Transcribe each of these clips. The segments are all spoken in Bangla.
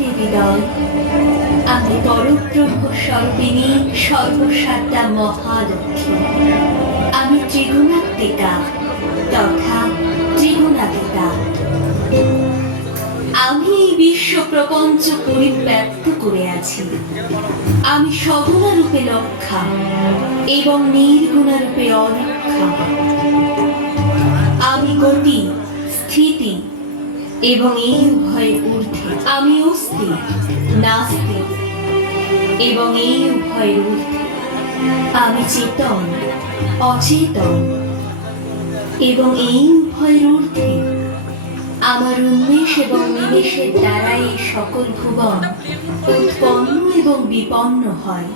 দেবীদয়, আমি পরব্রহ্ম স্বরূপিণী সর্বসাত্তা মহালক্ষ্মী। আমি ত্রিগুণাত্মিকা তথা ত্রিগুণাতীতা। আমি এই বিশ্ব প্রপঞ্চ পরিব্যাপ্ত করে আছি। আমি সগুণা রূপে লক্ষ্যা এবং নির্গুণা রূপে অলক্ষ্যা। আমি গতি, স্থিতি এবং এই উভয়ের ঊর্ধ্বে। আমি অস্তি, নাস্তি এবং এই উভয়ের ঊর্ধ্বে। আমি চেতন, অচেতন এবং এই উভয়ের ঊর্ধ্বে। আমার উন্মেষ এবং নিমেষের দ্বারা এই সকল ভুবন উৎপন্ন এবং বিপন্ন হয়।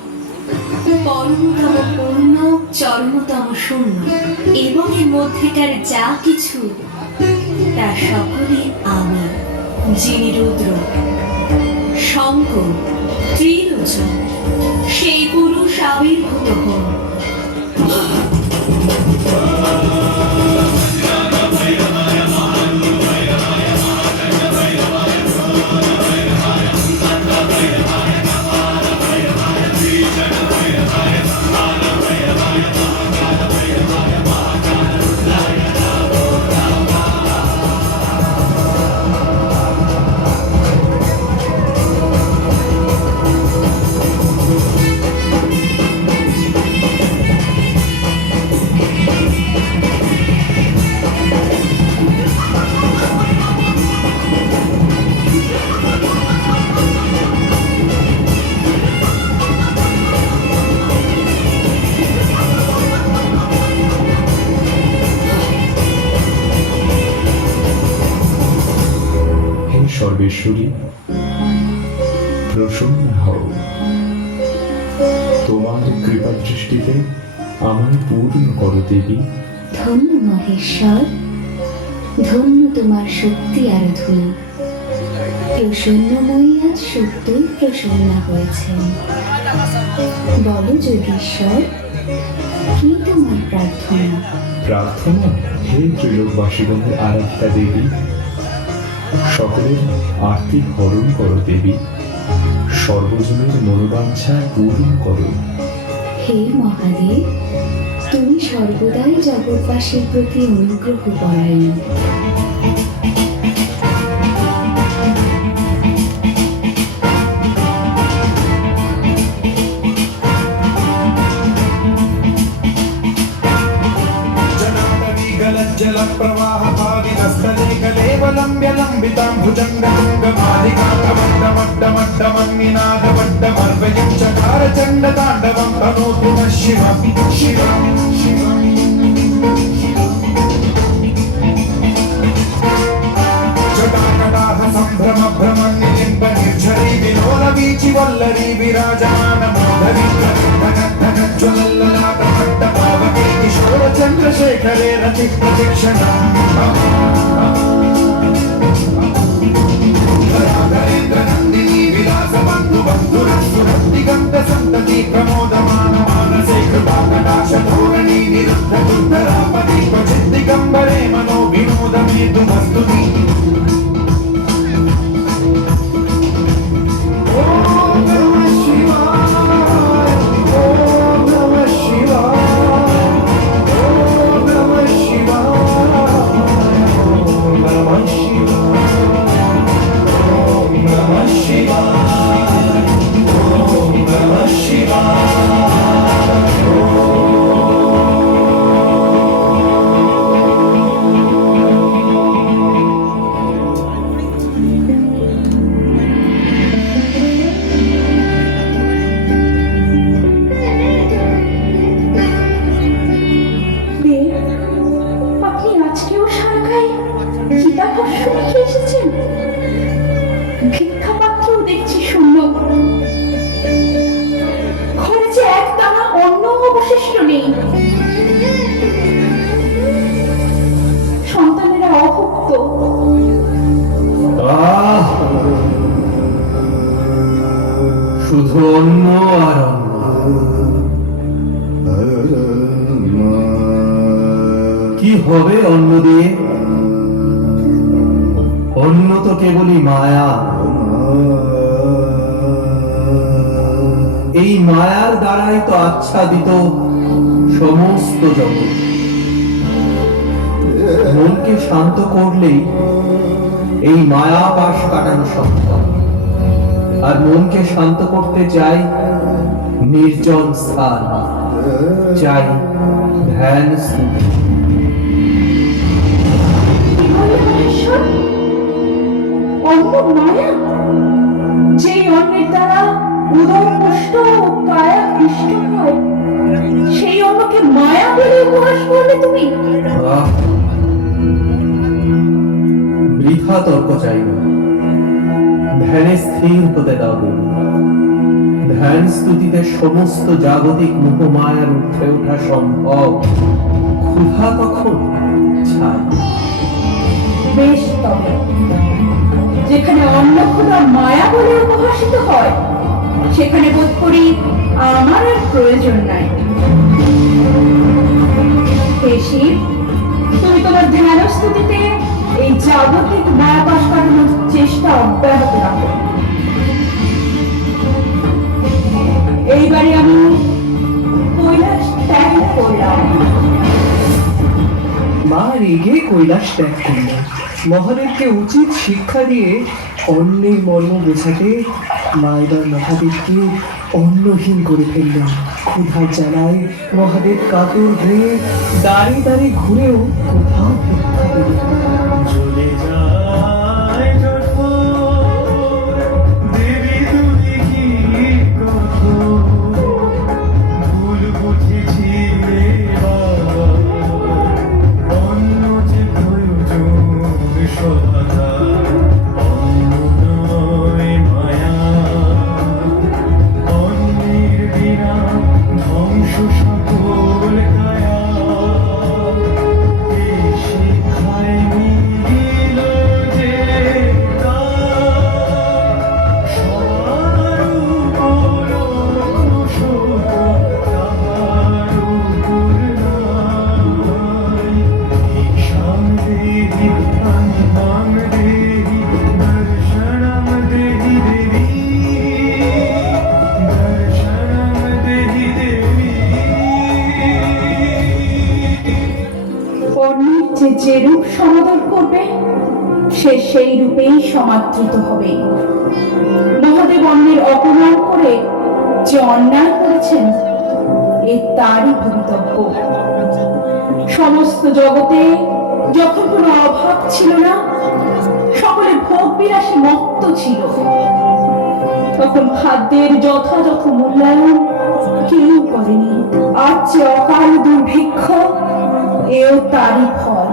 পরমতম পূর্ণ, চরমতম শূন্য এবং এর মধ্যেকার যা কিছু তা সকলই আমি, যিনি রুদ্র, শঙ্কর, ত্রিলোচন, সেই পুরুষ আবির্ভূত হন। সর্বেশ্বরী, প্রসন্ন হও। তোমার কৃপা দৃষ্টিতে আমায় পূর্ণ করো দেবী। ধন্য মহেশ্বর, ধন্য তোমার শক্তি আরাধনা। প্রসন্নময়ী আজ সত্যই প্রসন্ন হয়েছেন। বলো যোগীশ্বর, কি তোমার প্রার্থনা? প্রার্থনা, হে ত্রিলোকবাসীগণের আরাধ্যা দেবী, সকলের আর্থিক হরণ করো দেবী। সর্বজনের মনোবাঞ্ছা পূরণ করো। হে মহাদেব, তুমি সর্বদাই জগৎবাসীর প্রতি অনুগ্রহ পরায়ণ। जल प्रवाह पाविनस्थले कलेवलम्ब्य लम्बितां भुजङ्गतुङ्गमालिकाकवड्डमड्डमड्डमन्निनादवड्डमर्वयं चकार चण्डताण्डवं तनोतु नः शिवं शिवं शिवं। जटाकटाह सम्भ्रम भ्रमन्निलिम्ब निर्झरी विलोलवीचि वल्लरी विराजमान मोदरी ज्वलल्ललाटमट्टपावके किशोर चन्द्रशेखरे रति प्रतीक्षणम्। धरेन्द्र नन्दिनी विलास बन्धु बन्धुरस्फुरद्दिगन्त सन्तति प्रमोदमान मानसे कृपाकटाक्ष धोरणी निरुद्ध दुर्धरापति क्वचिद्दिगम्बरे मनो विनोदमेतुमस्तु मे। সন্তানেরা অভুক্ত। শুধু অন্ন আর কি হবে অন্ন দিয়ে? অন্ন তো কেবলই মায়া। এই মায়ার দ্বারাই তো আচ্ছাদিত সমস্ত জগৎ। মনকে শান্ত করলেই এই মায়া পাশ কাটানো সম্ভব। আর মনকে শান্ত করতে চাই নির্জন স্থান, চাই ধ্যান স্থিতি। অন্য মায়া, যেই অন্যের দ্বারা উদর পুষ্ট ও কায়া কৃষ্ট হয়, সেই অন্যকে মায়া বলে উপহাস করলে তুমি? আহ, বৃথা তর্ক চাই না, ধ্যানে স্থির হতে দাও দেবী। ধ্যান স্তুতিতে সমস্ত জাগতিক মোহমায়ার উঠে ওঠা সম্ভব। ক্ষুধা তখন ছাই। বেশ, তবে যেখানে অন্য ক্ষুধা মায়া বলে উপহাসিত হয়, সেখানে বোধ করি আমার আর প্রয়োজন নাই। হে শিব, তুমি তোমার ধ্যান স্তুতিতে এই জাগতিক মায়া পাশ কাটানোর চেষ্টা অব্যাহত রাখো। এইবারে আমি কৈলাস ত্যাগ করলাম। মা রেগে কৈলাস ত্যাগ করলেন। মহাদেবকে উচিত শিক্ষা দিয়ে অন্যের মর্ম বোঝাতে মা এবার মহাদেবকে অন্নহীন করে ফেললেন। ক্ষুধার জ্বালায় মহাদেব কাতর হয়ে দাঁড়িয়ে দাঁড়িয়ে ঘুরেও কোথাও ভিক্ষা পেলেন না। চলে যায় যখন দেবী তুমি কি কঠোর, ভুল বুঝেছিলে অন্য যে প্রয়োজন সদা, অন্য নয় মায়া, অন্যের বিনা ধ্বংস সকল কায়া। এই শিক্ষায় মিলিল যে তার সবার উপর অনুশোক তাহার উপর নাই। ঈশান দেহি অন্নাম দেহি দর্শনম দেহি দেবী, দর্শনম দেহি দেবী। অন্যের যে রূপ সমাদর করবে, সে সেই রূপেই সমাদৃত হবে। মহাদেব অন্যের অপমান করে যে অন্যায় করেছেন, এ তারই ভবিতব্য। সমস্ত জগতে যখন কোনো অভাব ছিল না, সকলে ভোগ বিলাসে মত্ত ছিল, তখন খাদ্যের যথাযথ মূল্যায়ন কেউ করেনি। আজ যে অকাল দুর্ভিক্ষ, এও তারই ফল।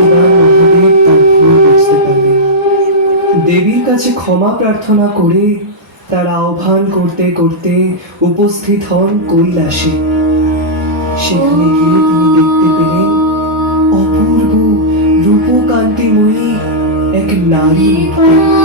এবার মহাদেব তার ভুল বুঝতে পারলেন। দেবীর কাছে ক্ষমা প্রার্থনা করে তার আহ্বান করতে করতে উপস্থিত হন কৈলাসে। সেখানে গিয়ে তিনি দেখতে পেলেন অপূর্ব রূপকান্তিময়ী এক নারী মূর্তি।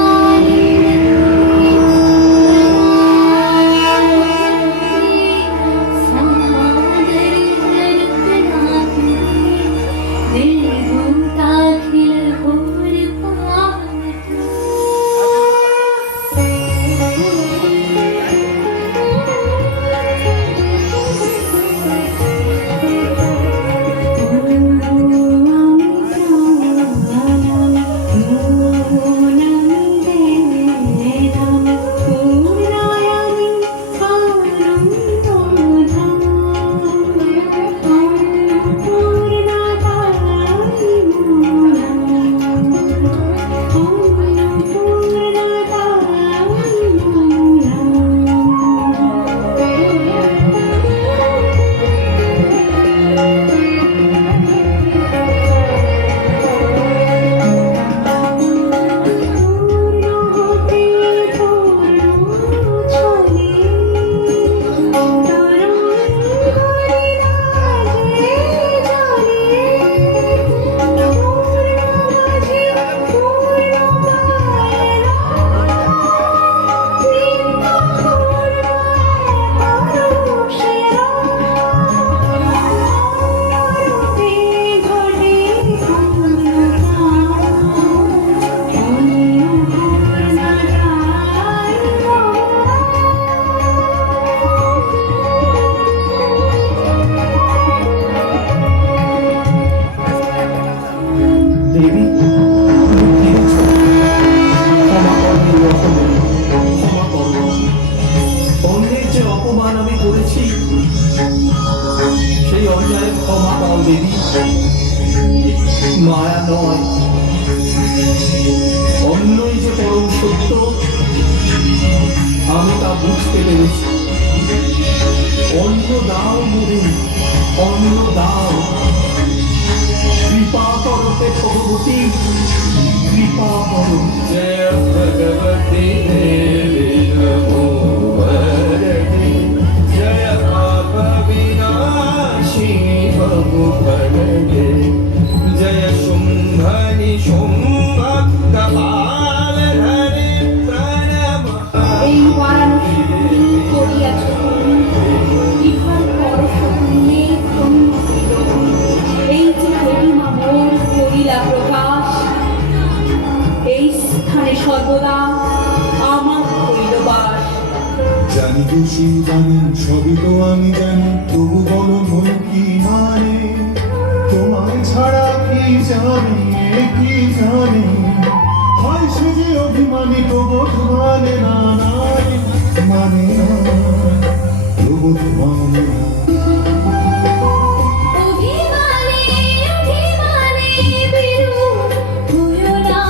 সর্বদা আমার হইল বাস। জানি দোষী জানি সবই তো আমি জানি, তবু বলো মন কি মানে, তোমায় ছাড়া কি জানি কি জানি, হয় সে যে অভিমানী প্রবোধ মানে না মানে না প্রবোধ মানে না। অভিমানে অভিমানে বিরূপ হইও না।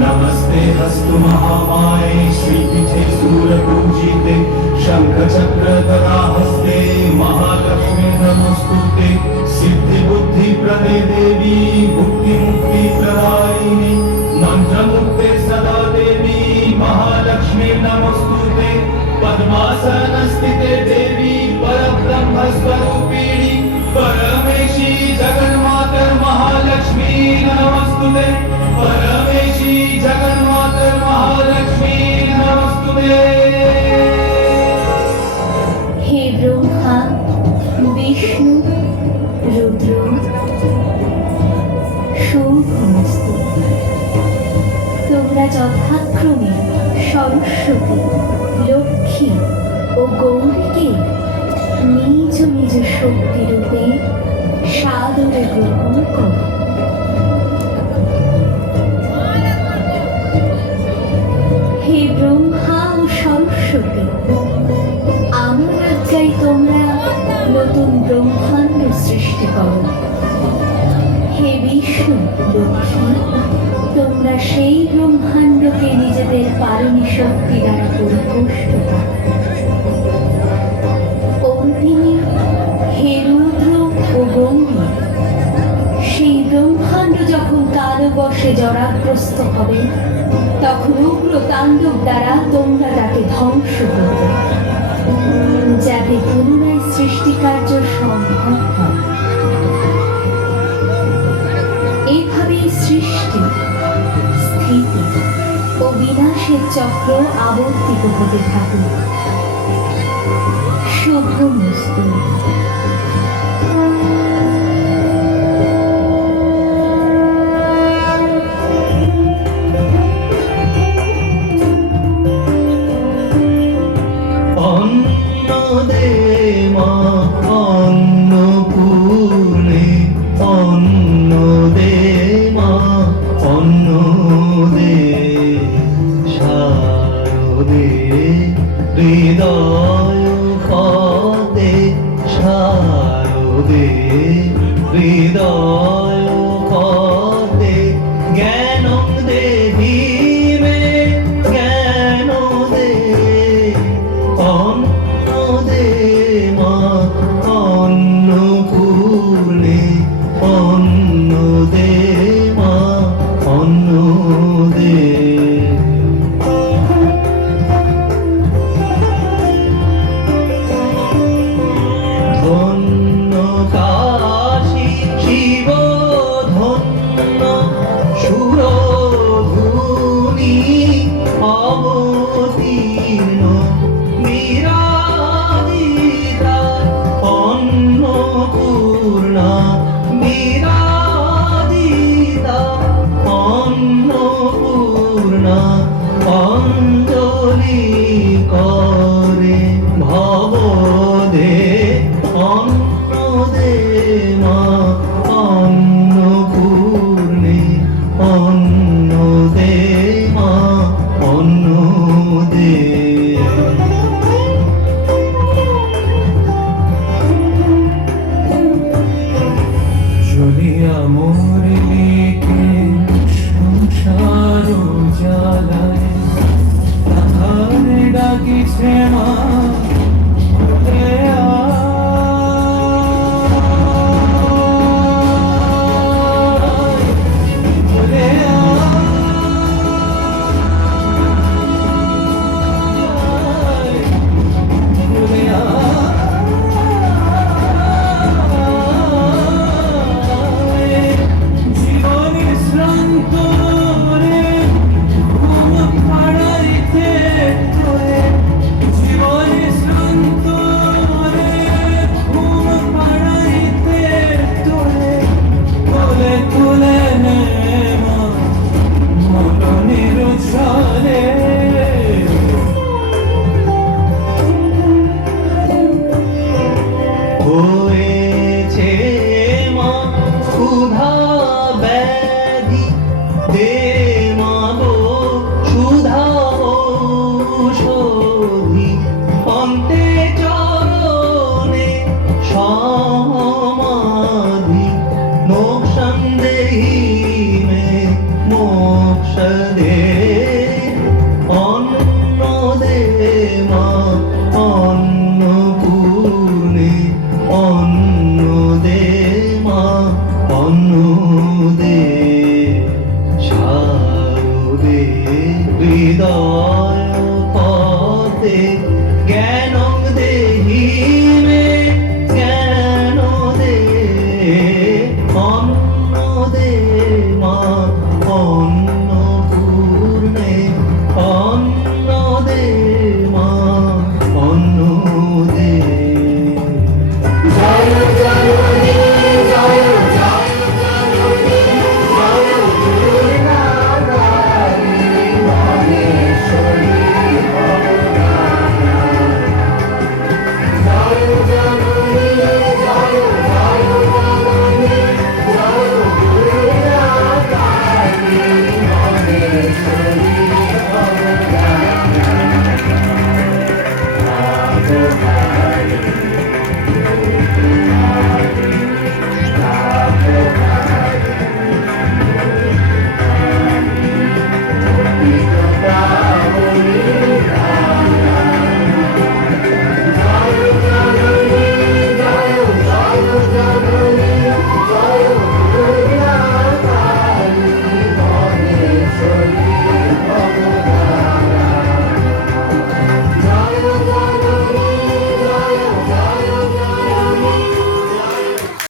नमस्ते हस्तु महामाये श्रीपीठे सूरपूजिते, शंखचक्र गदा हस्ते महालक्ष्मी नमोस्तुते, सिद्धि बुद्धि प्रदे देवी भुक्ति मुक्ति प्रदायिनी, मंत्रमुक्ते सदा देवी महालक्ष्मी नमोस्तुते, पद्मासन स्थिते देवी परब्रह्म स्वरूपिणी, परमेशी जगन्मातर महालक्ष्मी नमोस्तुते, परमेशी जगन्मातर महालक्ष्मी नमोस्तुते। হে ব্রহ্মা বিষ্ণু রুদ্র শুভমস্তু। তোমরা যথাক্রমে সরস্বতী, লক্ষ্মী ও গৌরীকে নিজ নিজ শক্তিরূপে সাদরে গ্রহণ করো। হে ব্রহ্মা ও সরস্বতী, আমার আজ্ঞায় তোমরা নতুন ব্রহ্মাণ্ড সৃষ্টি করো। হে বিষ্ণু, লক্ষ্মী, তোমরা সেই ব্রহ্মাণ্ডকে নিজেদের পারণী শক্তি দ্বারা পরিপুষ্ট করো। অগ্নি, হে রুদ্র ও গৌরী, সেই ব্রহ্মাণ্ড যখন কালবশে জরাগ্রস্ত হবে, তখন উগ্র তাণ্ডব দ্বারা তোমরা তাকে ধ্বংস করবে, যাতে পুনরায় সৃষ্টিকার্য সম্ভব হয়। এইভাবে সৃষ্টি, স্থিতি ও বিনাশের চক্র আবর্তিত হতে থাকে। শুভমস্তু। অন্ন দে মা অন্নপূর্ণে, অন্ন দে মা অন্ন দে, শারদে হৃদয় পদে, শারদে হৃদয় পদে, জ্ঞান দেহি মে জ্ঞান দে, অন্ন দে মা অন্নপূর্ণে, অন্ন দে মা অন্ন দে। ধন্য কাশী শিব হয়েছে মন ক্ষুধা ব্যয়